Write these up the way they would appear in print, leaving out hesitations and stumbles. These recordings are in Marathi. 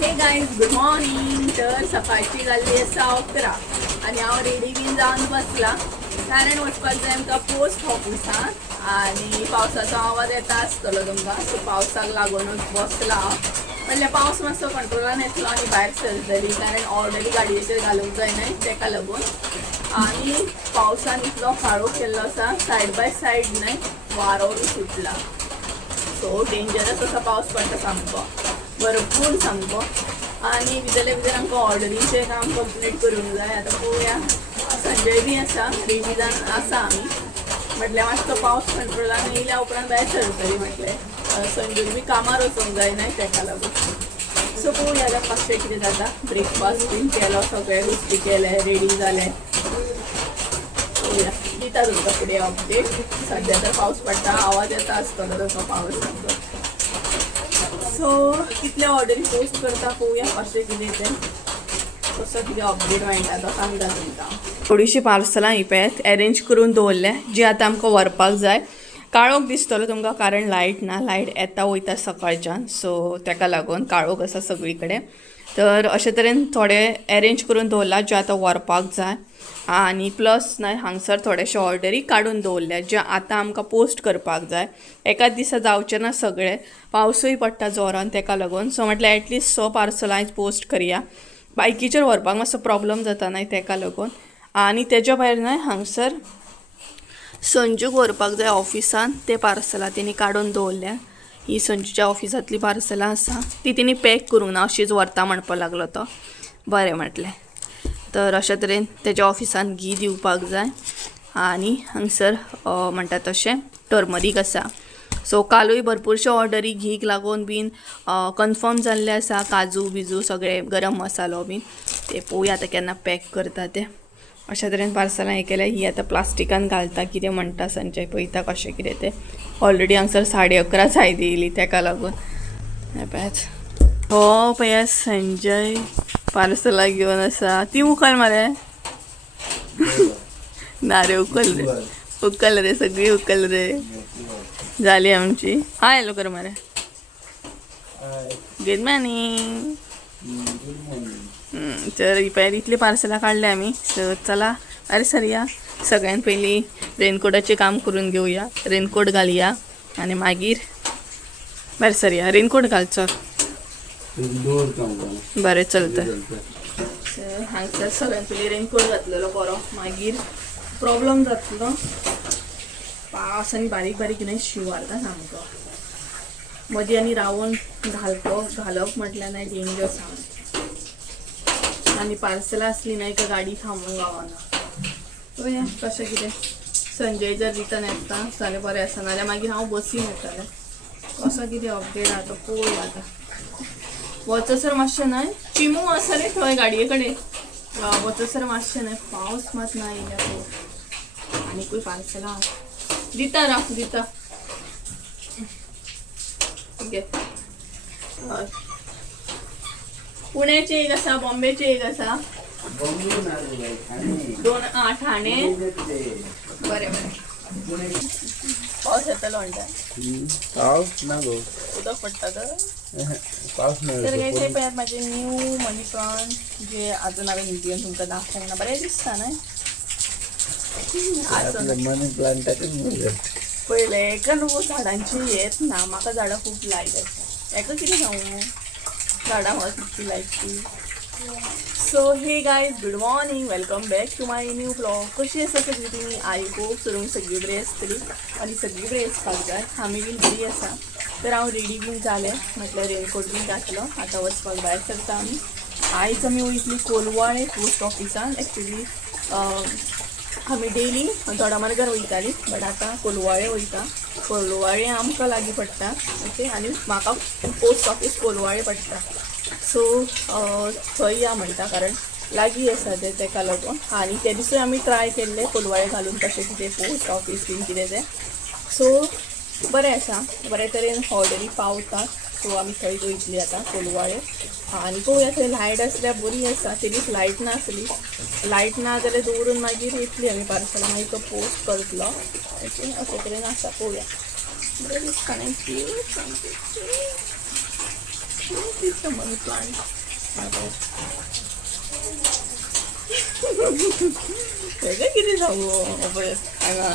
हे गाईज गुड मॉर्निंग. तर सकाळची जाल्ली आसा 11 आणि हांव रेडी बीन जावन बसला कारण वचपाक जाय आमकां पोस्ट ऑफिसांत आणि पावसाचो आवाज येता आसतलो तुमकां. सो पावसाक लागूनच बसला हांव. म्हणल्यार पावस मातसो कंट्रोलान येतलो आणि भायर सरतली कारण ऑर्डरी गाडयेचेर घालूंक जायना तेका लागून. आणि पावसान इतलो काळो केल्लो आसा, सायड बाय सायड न्हय वारो सुटला. सो डेंजरस असा पावस पडटा सामको, भरपूर सामको. आणि भितर आमकां ऑर्डरीचें काम कंप्लीट करूंक जाय. आतां पळोवया. संजय बी आसा, रेडी जावन आसा आमी. म्हटल्यार मातसो पावस कंट्रोलान येयल्या उपरांत भायर सरतली. म्हटल्यार संजय बी कामार वचूंक जायना तेका लागून. सो पळोवया आतां कशें कितें जाता. ब्रेकफास्ट बीन केलो, सगळे गोश्टी केले, रेडी जाले. पळोवया दिता तुमकां फुडें अपडेट. सद्या तर पावस पडटा, आवाज येता आसतलो तसो पावसाचो. सो कितले ऑर्डरी पोस्ट करता पळोवया कशें कितें तें, कसो कितें अपडेट मेळटा तो सांगता तुमकां. थोडीशीं पार्सलां ही पळयात अरेंज करून दवरल्या जी आतां आमकां व्हरपाक जाय. काळोख दिसतलो तुमकां कारण लायट ना, लायट येता वयता सकाळच्यान. सो तेका लागून काळोख आसा सगळी कडेन. तर अशे तरेन थोडे अरेंज करून दवरला जे आतां व्हरपाक जाय. आणि प्लस न्हय हांगसर थोडेशे ऑर्डरी काडून दवरल्या जे आतां आमकां पोस्ट करपाक जाय. एकाच दिसा जावचें ना सगळें, पावसूय पडटा जोरान तेका लागून. सो म्हटल्यार एटलीस्ट 100 पार्सलां आयज पोस्ट करया. बायकीचेर व्हरपाक मातसो प्रॉब्लम जाता न्हय तेका लागून. आनी तेज्या भायर न्हय हांगसर संजूक व्हरपाक जाय ऑफिसान, ते पार्सलां तेणी काडून दवरल्या. ही संजूच्या ऑफिसांतली पार्सलां आसा ती तेणी पॅक करूंक ना, अशीच व्हरता म्हणपाक लागलो तो. बरें म्हटलें. तर अशे तरेन तेज्या ऑफिसान घी दिवपाक जाय. आनी हांगसर म्हणटा तशें टर्मरीक आसा. सो कालूय भरपूरशे ऑर्डरी घीक लागून बीन कन्फर्म जाल्ले आसा. काजू बिजू सगळे, गरम मसालो बीन ते पळोवया आतां केन्ना पॅक करता ते. अशा तरेन पार्सलां हे केल्या. ही आतां प्लास्टिकान घालता कितें म्हणटा संजय, पळयता कशें कितें तें. ऑलरेडी हांगसर 11:30 जाय दिली तेका लागून. हो पळया संजय पार्सलां घेवन आसा. ती उखल मरे ना रे, उखल रे, सगळी उखल रे. जाली आमची. हाय हॅलो कर मरे. Good morning. तर इतली पार्सलां काडले आमी. सो चला अरे सर या. सगळ्यान पयलीं रेनकोटाचें काम करून घेवया. रेनकोट घालया आनी मागीर भायर सरया. रेनकोट घाल चल. बरें चलता. हांगसर सगळ्यान पयलीं रेनकोट घातलेलो बरो, मागीर प्रॉब्लम जातलो. पावस आनी बारीक बारीक न्हय शिवारता सामको. मदीं आनी रावून घालप म्हटल्यार न्हय डेंजर सामको. आनी पार्सलां असली न्हय का गाडी थांबूंक गावना. पळया कशें कितें. संजय जर रिटर्न येता जाल्यार बरें आसा, नाल्यार मागीर हांव बसीन येतालें. कसो कितें अपडेट आतां पळोवया. आतां वचसर मातशें न्हय चिमू आसा रे थंय गाडये कडेन. वचसर मातशें न्हय पावस मात ना येयल्या पळय. आनीकूय पार्सलां दिता राव दिता. ओके. पुण्याचे एक आसा, बॉम्बेचे एक आसा. ठाणे. बरें बरें. पावस येतलो म्हणटा. पावस ना गो, उदक पडटा तर पावस नाही. तर काही पळयात माझे न्यू मनी प्लांट जे अजून हांवें व्हिडियोन तुमकां दाखोवंक ना. बरें दिसता न्हय. मनी प्लांटाचें पयले एका न्हू झाडांची येत ना. म्हाका झाडां खूब लायक आसा. हेका कितें सांगू, झाडां म्हाका कितली लायक. So hey guys good morning, welcome back to my new blog. कशी आसा सगळी तुमी? आय होप सगळीं सगळी बरी आसतली आनी सगळी बरी आसपाक जाय. आमी बीन बरी आसा. तर हांव रेडी बीन जालें, म्हटल्यार रेनकोट बीन घातलो. आतां वचपाक भायर सरता आमी. आयज आमी वयतली कोलवाळे पोस्ट ऑफिसान. एक्चुली आमी डेली दोडामार्गार वयतालीं, बट आतां कोलवाळे वयता. कोलवाळे आमकां लागीं पडटा. ओके. आनी म्हाका पोस्ट ऑफिस कोलवाळे पडटा. सो थंय या म्हणटा कारण लागीं आसा तें तेका लागून. आनी ते दिसूय आमी ट्राय केल्ले कोलवाळे घालून कशें कितें पोस्ट ऑफिस बीन कितें तें. सो बरें आसा, बरे तरेन ऑर्डरी पावतात. सो आमी थंयच वयतली आतां कोलवाळे. आनी पळोवया थंय लायट आसल्यार बरी आसा. ते दीस लायट नासली. लायट ना जाल्यार दवरून मागीर येतली आमी पार्सलां, मागीर तो पोस्ट करतलो. ओके. अशे तरेन आसा. पळोवया. बरें दिसता न्हय. दिसतं मनी प्लांट हेका किती सांगू हांगा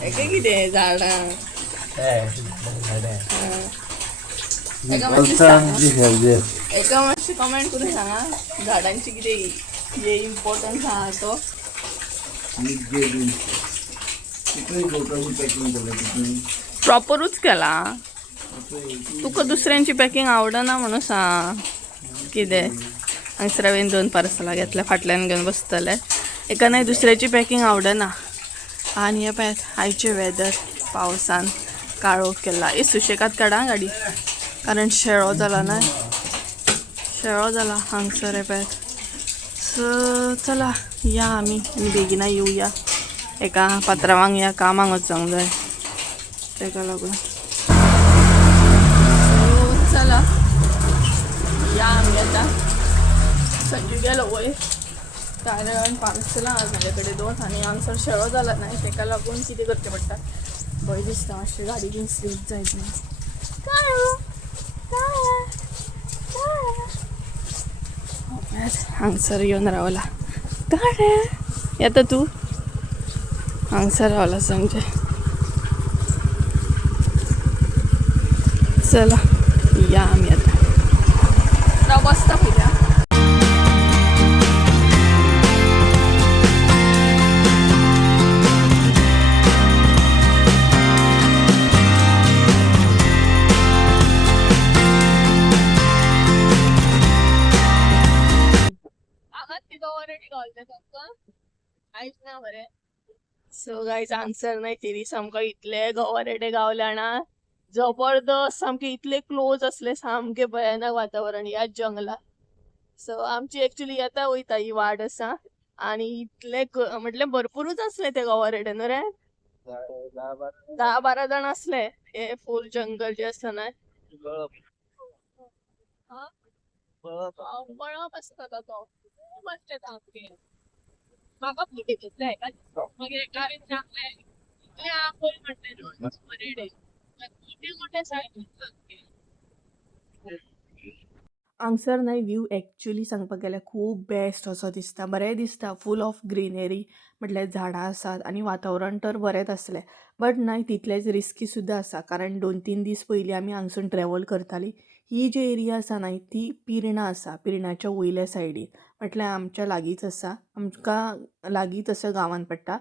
हेका कितें झाडां एका मातशें कमेंट करून सांगा झाडांची कितें जे इम्पॉर्टन्स आहा तो प्रॉपरूच केला तुका दुसऱ्यांची पॅकिंग आवडना म्हणून सांग कितें हांगसर हांवें 2 पार्सलां घेतल्या फाटल्यान घेवन बसतले एका नाही दुसऱ्याची पॅकिंग आवडना आणि हे पळय आयचे वेदर पावसान काळोख केला सुशेगाद काडा गाडी कारण शेळो जाला ना शेळो जाला हांगसर हे पळय सो चला या आमी बेगिना येवया एका पात्रावांक या कामाक वचूंक जाय तेका लागून चला या आमी आतां संजू गेलो वयर कारण पार्सलां म्हाजे कडेन 2 आनी हांगसर शेळो जाला ना तेका लागून कितें करचें पडटा भंय दिसता मातशें गाडी बीन स्लीप जायत ना हांगसर येवन रावला काय येता तू हांगसर रावला संजय चला या आमी आतां बसता फुल्या सो गाइस आन्सर नाही तेरी सामको इतले गवरेडे गावल्या ना जबरदस्त सामके इतले क्लोज असले सामके भयानक वातावरण या जंगलात सो आमची एक्चुअली येता वयता ही वाट आसा आणि इतले म्हटले भरपूरच असले ते गवरेडे न्हू रे 10-12 जण असले हे फुल जंगल जे आसा ना बळप असता तो मस्त सामके म्हाका किती घेतले मागीर एकावेन सांगले इतले आंबोल म्हणले बरेडे किती मोठे सायज हांगसर न्हय व्यू एक्चुअली सांगपाक गेल्यार खूब बेस्ट असो दिसता बरें दिसता फूल ऑफ ग्रीनरी म्हटल्यार झाडां आसात आनी वातावरण तर बरेंच आसलें बट न्हय तितलेच रिस्की सुद्दां आसा कारण 2-3 दीस पयलीं आमी हांगसून ट्रॅवल करतालीं ही जी एरिया आसा न्हय ती पिर्णा आसा पिर्णाच्या वयल्या सायडीन म्हटल्यार आमच्या लागींच आसा आमकां लागींच असो गांवांत पडटा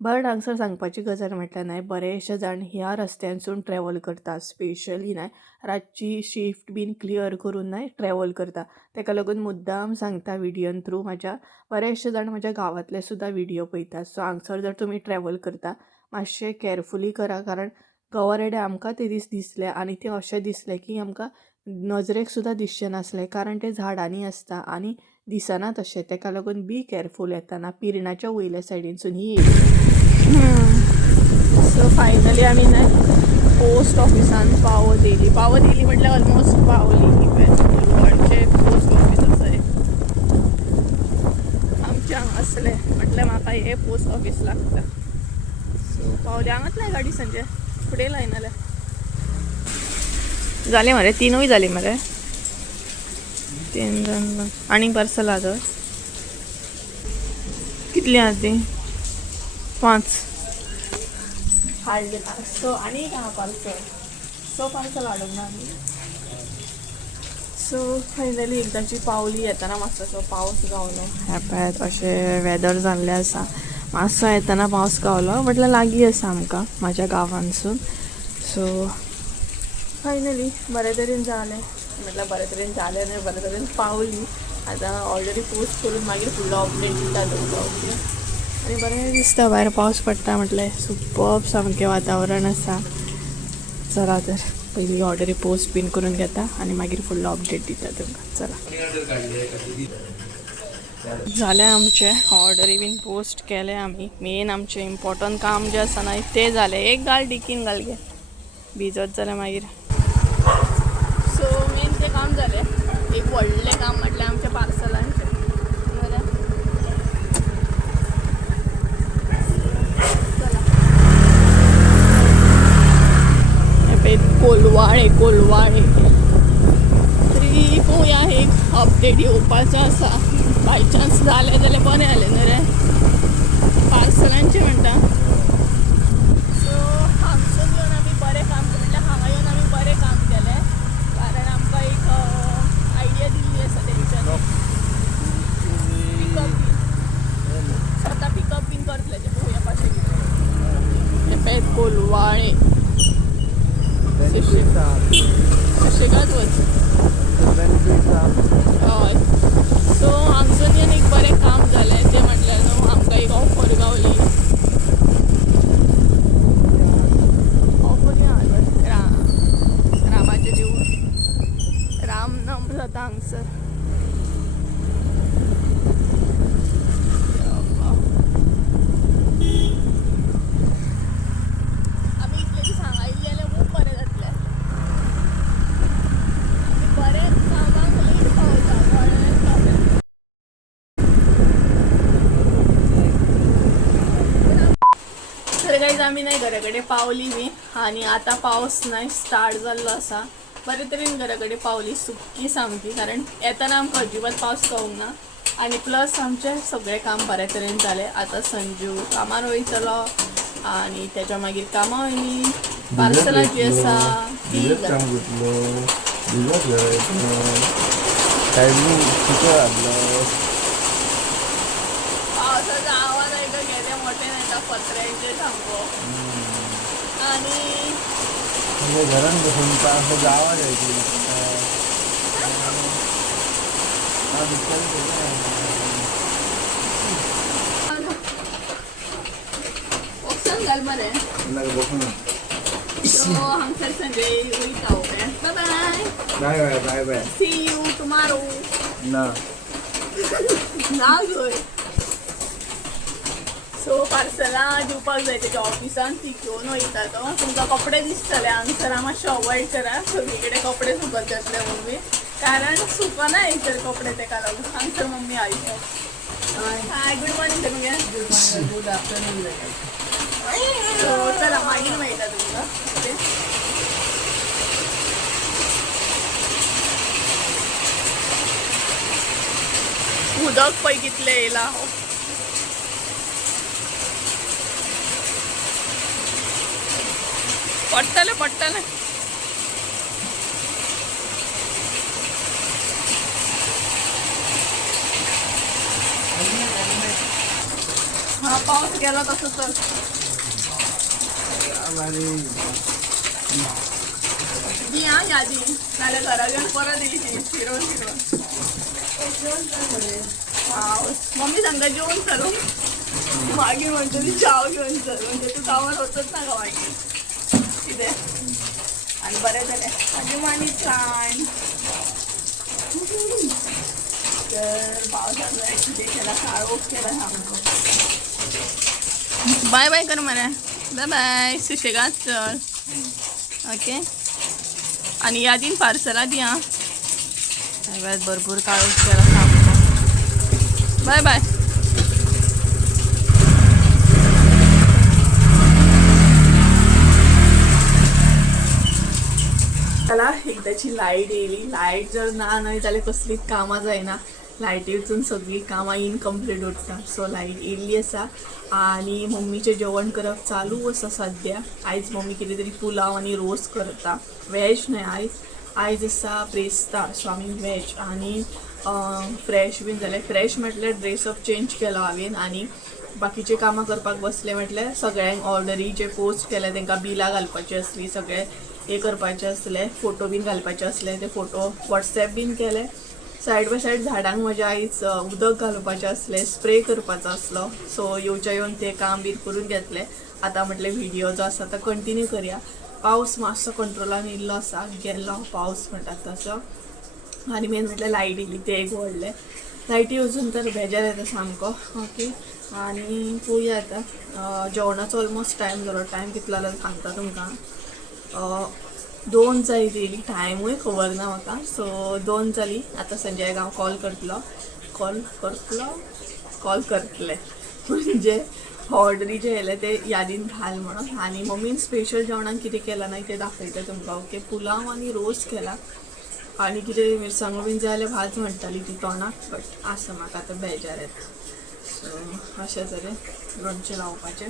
बट हांगसर सांगपाची गजाल म्हटल्यार न्हय बरेचशे जाण ह्या रस्त्यांसून ट्रॅवल करता स्पेशली न्हय रातची शिफ्ट बीन क्लियर करून न्हय ट्रॅवल करता तेका लागून मुद्दाम सांगता व्हिडियोन थ्रू म्हाज्या बरेचशे जाण म्हाज्या गांवांतले सुद्दां व्हिडियो पळयतात सो हांगसर जर तुमी ट्रॅवल करता मातशें केअरफुली करा कारण गवरेडे आमकां ते दीस दिसले आनी ते अशें दिसले की आमकां नजरेक सुद्दां दिसचें नासलें कारण ते झाडांनी आसता आनी दिसना तशें तेका लागून बी केअरफूल येताना पिर्णाच्या वयल्या सायडीनसून ही सो फायनली आमी न्हय पोस्ट ऑफिसान पावत येयली म्हटल्यार ऑलमोस्ट पावली व्हडचें पोस्ट ऑफीस आसा आमच्या हांगा असलें म्हटल्यार म्हाका हे पोस्ट ऑफीस लागता सो पावली हांगाच लाय गाडी संजय फुडें लाय नाल्यार जाले मरे 3 जाली मरे 3 जाण आनी पार्सल आहा कितली आहा ती 5 हाडले सो आनी आहा पार्सल हाडूंक ना आमी सो फायनली एकदांची पावली येताना मातसो पावस गावलो हेपळ्यात अशें वेदर जाल्लें आसा मातसो येताना पावस गावलो म्हटल्यार लागीं आसा आमकां म्हाज्या गांवांसून सो फायनली बरे तरेन जालें म्हटल्यार बरे तरेन जालें आनी बरे तरेन पावली आतां ऑलरेडी पोस्ट करून मागीर फुडलो अपडेट दिता तुमकां ओके आनी बरें दिसता भायर पावस पडटा म्हटल्यार सुपर्ब सामकें वातावरण आसा चला तर पयलीं ऑर्डरी पोस्ट बीन करून घेता आनी मागीर फुडलो अपडेट दिता तुमकां चला जालें आमचें ऑर्डरी बीन पोस्ट केले आमी मेन आमचें इम्पॉर्टंट काम जें आसा न्हय तें जालें एक घाल डिकीन घाल गे भिजत जाल्यार मागीर सो मेन तें काम जालें एक व्हडलें काम म्हटल्यार आमच्या पार्सलांचें कोलवाळे तेडी येवपाचो आसा बाय चान्स जालें जाल्यार बरें जालें न्हू रे पार्सलांचें म्हणटा सो हांगसून येवन आमी बरें काम केलें म्हणल्यार हांगा येवन आमी बरें काम केलें कारण आमकां एक आयडिया दिल्ली आसा तेंच्यांनी पिकअप स्वता पिकअप बीन करतले ते पळोवया कशें कितें हे पळय कोलवाळे सुशेगाद वच हय सो हांगसून येवन एक बरें काम जालें तें म्हटल्यार न्हू आमकां एक ऑफर गावली ऑफर रामाचें देवूळ रामनम जाता हांगसर आमी इतले दीस हांगा येयल्ले जाल्यार खूब बरें जातलें बरें कामाक लेट पावता कळ्ळें तर गायज आमी नाही घरा कडेन पावली बी आनी आतां पावस नाही स्टार्ट जाल्लो आसा बरे तरेन घरा कडेन पावली सुक्की सामकी कारण येताना आमकां अजिबात पावस कळूंक ना आनी प्लस आमचें सगळें काम बऱ्या तरेन जालें आतां संजू कामार वयतलो आनी तेच्या मागीर कामां वयली पार्सलां जी आसा ती पावसाचो आवाज आयको घेते मोठे येता पत्र्यांचे सामको आनी घरान बसून पावसाचा आवाज यायची ऑप्शन घाल मरे बसून सो हांगसर संजय वयता bye bye bye bye bye bye see you tomorrow ना ना गय सो पार्सलां दिवपाक जाय तेच्या ऑफिसान ती घेवन वयता तो तुमकां कपडे दिसतले हांगसर मातशें अवॉयड करा सगळी कडेन कपडे सुकत जातले मम्मी कारण सुकना हांगसर कपडे तेका लागून हांगसर मम्मी आयता हाय गुड मॉर्निंग तुमगे good morning good afternoon so चला मागीर मेळटा तुमकां ओके उदक पळय कितलें येयलां पडटलें पडटलें हा पावस गेला तसं तर दी हा यादी नाल्यार घरा घेवन परत येयची फिरोन मम्मी सांगता जेवण चलू मागीर म्हणटा ती चाव घेवन चल म्हणजे तू कामार वचत नाका मागीर कितें आनी बरें जालें आनी मनी प्लांट तर पावसाचो कितें केला काळोख केला सामको बाय बाय कर मरे बाय बाय सुशेगाद चल ओके आणि यादीन पार्सलां दी आं भरपूर काळोख केला सामको बाय बाय चला एकदाची लाईट येयली लाईट जर ना न्हय जाल्यार कसलीच कामां जायना लायटी वचून सगळी कामां इनकम्प्लीट उरता सो लायट येयल्ली आसा आनी मम्मीचें जेवण करप चालू आसा सद्या आयज मम्मी कितें तरी पुलाव आनी रोस करता वॅज न्हय आयज आसा ब्रेस्तार सो आमी वॅज आनी फ्रेश बीन जालें फ्रेश म्हटल्यार ड्रेसअप चेंज केलो हांवें आनी बाकीचे कामां करपाक बसले म्हटल्यार सगळ्यांक ऑर्डरी जे पोस्ट केले तांकां बिलां घालपाची आसली सगळे हे करपाचे आसले फोटो बीन घालपाचे आसले ते फोटो वॉट्सॅप बीन केले सायड बाय सायड झाडांक म्हज्या आयज उदक घालपाचें आसलें स्प्रे करपाचो आसलो सो येवच्या येवन ते काम बीन करून घेतले आतां म्हटलें व्हिडिओ जो आसा तो कंटिन्यू करया पावस मातसो कंट्रोलान येयल्लो आसा गेल्लो पावस म्हणटात तसो आनी मेन म्हटल्यार लायट येयली ते एक व्हडलें लायटी वचून तर बेजार येता सामको ओके आनी पळोवया आतां जेवणाचो ऑलमोस्ट टायम जालो टायम कितलो जालो सांगता तुमकां 2 जाली येयली टायमूय खबर ना म्हाका सो 2 जाली आतां संजय हांव कॉल करतले म्हणजे ऑर्डरी जे येयले ते यादीन घाल म्हणून आनी मम्मीन स्पेशल जेवणाक कितें केलां ना तें दाखयता तुमकां ओके पुलाव आनी रोस केला आणि कितें मिरसांगो बीन जाय जाल्यार भाज म्हणटाली ती तोंडाक बट आसा म्हाका आतां बेजार येता सो अशें तरेन लोणचें लावपाचें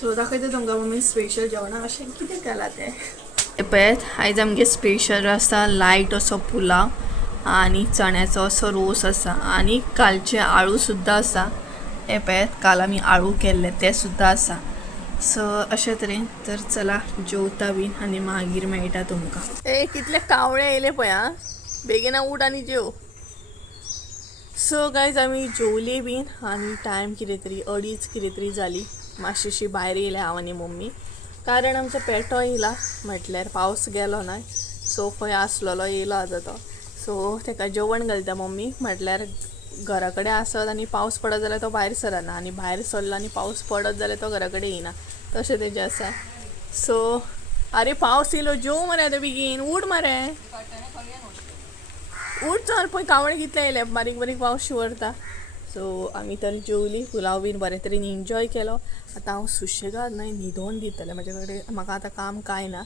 सो दाखयता तुमकां मम्मी स्पेशल जेवणाक अशें कितें केलां तें पळयात आयज आमगे स्पेशल आसा लायट असो पुलाव आणि चण्याचो असो रोस आसा आणि कालचे आळू सुद्दां आसा हे पळयात काल आमी आळू केल्ले ते सुद्दां आसा सो अशे तरेन तर चला जेवता बीन आनी मागीर मेळटा तुमकां ए कितले कावळे येयले पळय आं बेगिना उठ आनी जेव सो गायज आमी जेवली बीन आनी टायम कितें तरी 2:30 कितें तरी जाली मातशीशी भायर येयले हांव आनी मम्मी कारण आमचो पेटो येयला म्हटल्यार पावस गेलो ना सो खंय आसलेलो येयलो आतां तो सो ताका जेवण घालता मम्मी म्हटल्यार घरा कडेन आसत आनी पावस पडत जाल्यार तो भायर सरना आनी भायर सरलो आनी पावस पडत जाल्यार तो घरा कडेन येयना तशें तेजें आसा सो आरे पावस येयलो जेव मरे आतां बेगीन उठ मरे उठ चल पळय कावळे कितले येयले बारीक बारीक पावस शिवरता सो आमी तर जेवली पुलाव बीन बरे तरेन एन्जॉय केलो आतां हांव सुशेगाद न्हय न्हिदोवन दितलें म्हाजे कडेन म्हाका आतां काम कांय ना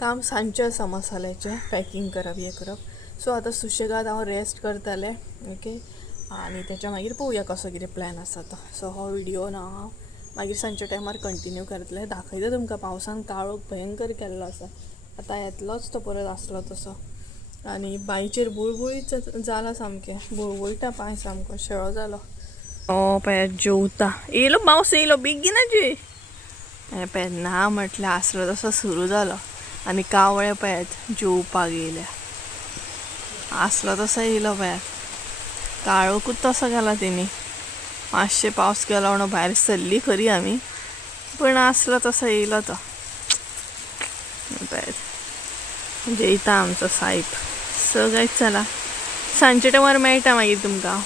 काम सांजचें आसा मसाल्याचें पॅकींग करप हें करप सो आतां सुशेगाद हांव रेस्ट करतलें ओके आनी तेच्या मागीर पळोवया कसो कितें प्लॅन आसा तो सो हो व्हिडिओ ना हांव मागीर सांजच्या टायमार कंटिन्यू करतलें दाखयता तुमकां पावसान काळोख भयंकर केल्लो आसा आतां येतलोच तो परत आसलो तसो आनी बांयचेर बुळबुळीत जाला सामकें बुळबुळटा पांय सामको शेळो जालो पळय जेवता येयलो पावस येयलो बेगीन जे हें पळय ना म्हटल्यार आसलो तसो सुरू जालो आनी कावळे पळयात जेवपाक येयल्या आसलो तसो येयलो पळयात काळोखूच तसो गेला तेणी मातशें पावस गेलो म्हणून भायर सरली खरी आमी पण आसलो तसो येयलो तो पळयात जेयता आमचो सायब सो गायज चला सांजचे टायमार मेळटा मागीर तुमकां